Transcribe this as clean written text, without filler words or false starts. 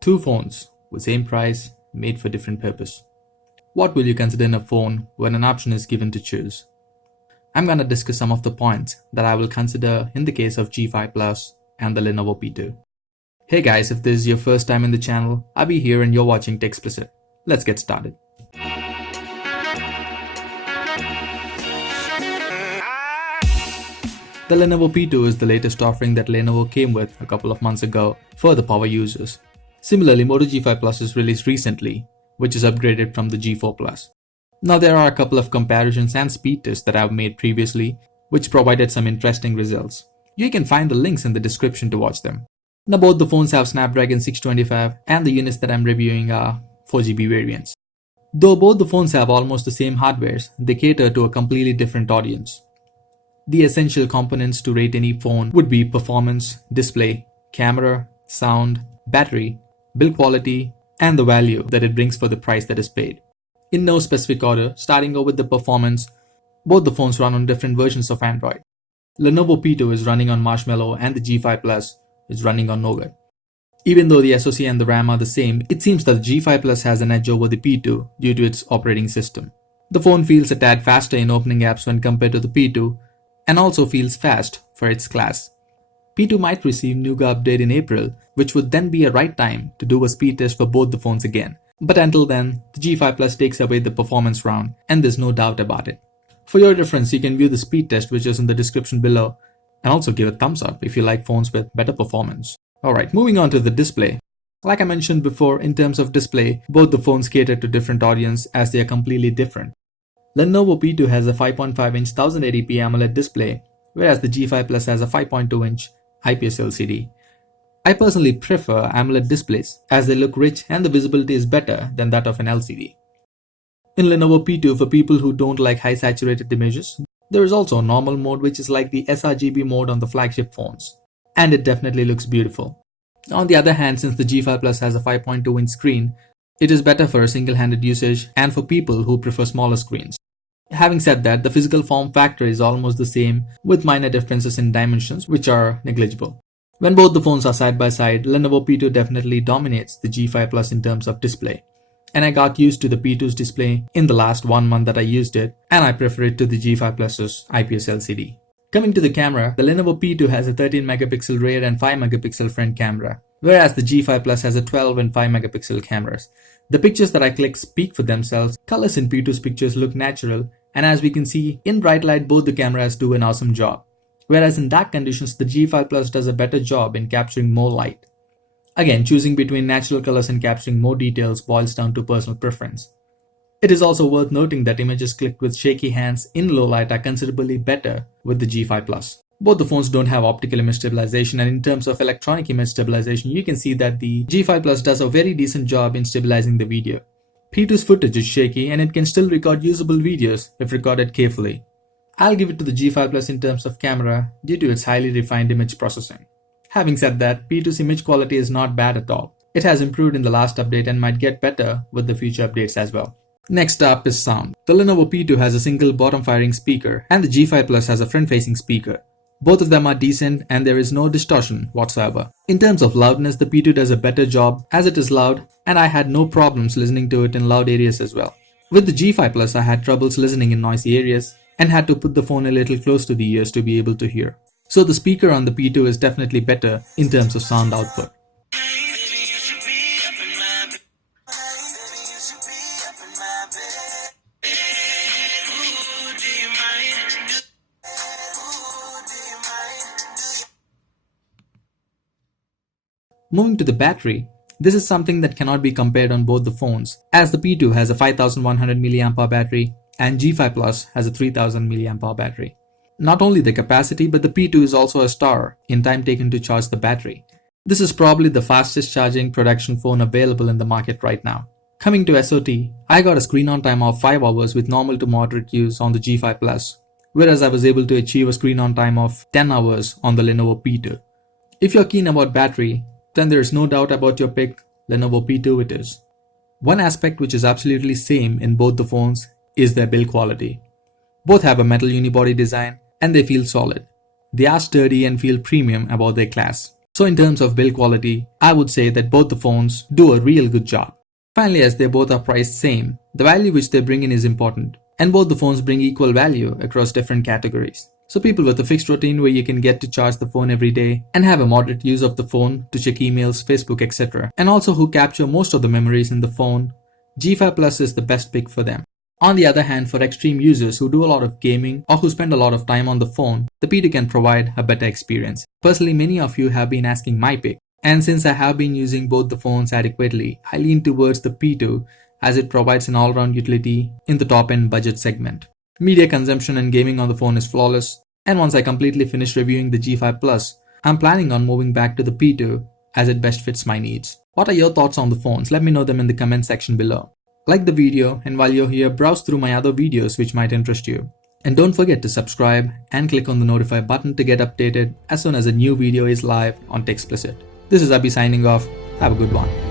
Two phones with same price, made for different purpose. What will you consider in a phone when an option is given to choose? I'm gonna discuss some of the points that I will consider in the case of G5 Plus and the Lenovo P2. Hey guys, if this is your first time in the channel, I'll be here and you're watching Tech Explicit. Let's get started. The Lenovo P2 is the latest offering that Lenovo came with a couple of months ago for the power users. Similarly, Moto G5 Plus is released recently, which is upgraded from the G4 Plus. Now there are a couple of comparisons and speed tests that I've made previously, which provided some interesting results. You can find the links in the description to watch them. Now both the phones have Snapdragon 625 and the units that I'm reviewing are 4GB variants. Though both the phones have almost the same hardwares, they cater to a completely different audience. The essential components to rate any phone would be performance, display, camera, sound, battery, build quality, and the value that it brings for the price that is paid. In no specific order, starting off with the performance, both the phones run on different versions of Android. Lenovo P2 is running on Marshmallow and the G5 Plus is running on Nougat. Even though the SoC and the RAM are the same, it seems that the G5 Plus has an edge over the P2 due to its operating system. The phone feels a tad faster in opening apps when compared to the P2 and also feels fast for its class. P2 might receive Nougat update in April, which would then be a right time to do a speed test for both the phones again. But until then, the G5 Plus takes away the performance round, and there's no doubt about it. For your reference, you can view the speed test, which is in the description below, and also give a thumbs up if you like phones with better performance. Alright, moving on to the display. Like I mentioned before, in terms of display, both the phones cater to different audience as they are completely different. Lenovo P2 has a 5.5-inch 1080p AMOLED display, whereas the G5 Plus has a 5.2-inch IPS LCD. I personally prefer AMOLED displays as they look rich and the visibility is better than that of an LCD. In Lenovo P2, for people who don't like high saturated images, there is also a normal mode which is like the sRGB mode on the flagship phones, and it definitely looks beautiful. On the other hand, since the G5 Plus has a 5.2-inch screen, it is better for a single-handed usage and for people who prefer smaller screens. Having said that, the physical form factor is almost the same with minor differences in dimensions which are negligible. When both the phones are side by side, Lenovo P2 definitely dominates the G5 Plus in terms of display. And I got used to the P2's display in the last 1 month that I used it, and I prefer it to the G5 Plus's IPS LCD. Coming to the camera, the Lenovo P2 has a 13 megapixel rear and 5 megapixel front camera, whereas the G5 Plus has a 12 and 5 megapixel cameras. The pictures that I click speak for themselves. Colors in P2's pictures look natural, and as we can see, in bright light both the cameras do an awesome job. Whereas in dark conditions, the G5 Plus does a better job in capturing more light. Again, choosing between natural colors and capturing more details boils down to personal preference. It is also worth noting that images clicked with shaky hands in low light are considerably better with the G5 Plus. Both the phones don't have optical image stabilization, and in terms of electronic image stabilization, you can see that the G5 Plus does a very decent job in stabilizing the video. P2's footage is shaky and it can still record usable videos if recorded carefully. I'll give it to the G5 Plus in terms of camera due to its highly refined image processing. Having said that, P2's image quality is not bad at all. It has improved in the last update and might get better with the future updates as well. Next up is sound. The Lenovo P2 has a single bottom-firing speaker and the G5 Plus has a front-facing speaker. Both of them are decent and there is no distortion whatsoever. In terms of loudness, the P2 does a better job as it is loud, and I had no problems listening to it in loud areas as well. With the G5 Plus, I had troubles listening in noisy areas and had to put the phone a little close to the ears to be able to hear. So the speaker on the P2 is definitely better in terms of sound output. Moving to the battery, this is something that cannot be compared on both the phones, as the P2 has a 5100 mAh battery and G5 Plus has a 3000 mAh battery. Not only the capacity, but the P2 is also a star in time taken to charge the battery. This is probably the fastest charging production phone available in the market right now. Coming to SOT, I got a screen on time of 5 hours with normal to moderate use on the G5 Plus, whereas I was able to achieve a screen on time of 10 hours on the Lenovo P2. If you're keen about battery, then there is no doubt about your pick, Lenovo P2 it is. One aspect which is absolutely same in both the phones is their build quality. Both have a metal unibody design and they feel solid. They are sturdy and feel premium about their class. So in terms of build quality, I would say that both the phones do a real good job. Finally, as they both are priced same, the value which they bring in is important, and both the phones bring equal value across different categories. So people with a fixed routine where you can get to charge the phone every day and have a moderate use of the phone to check emails, Facebook, etc. and also who capture most of the memories in the phone, G5 Plus is the best pick for them. On the other hand, for extreme users who do a lot of gaming or who spend a lot of time on the phone, the P2 can provide a better experience. Personally, many of you have been asking my pick, and since I have been using both the phones adequately, I lean towards the P2 as it provides an all-round utility in the top-end budget segment. Media consumption and gaming on the phone is flawless, and once I completely finish reviewing the G5 Plus, I'm planning on moving back to the P2 as it best fits my needs. What are your thoughts on the phones? Let me know them in the comment section below. Like the video, and while you're here, browse through my other videos which might interest you. And don't forget to subscribe and click on the notify button to get updated as soon as a new video is live on TechSplicit. This is Abhi signing off. Have a good one.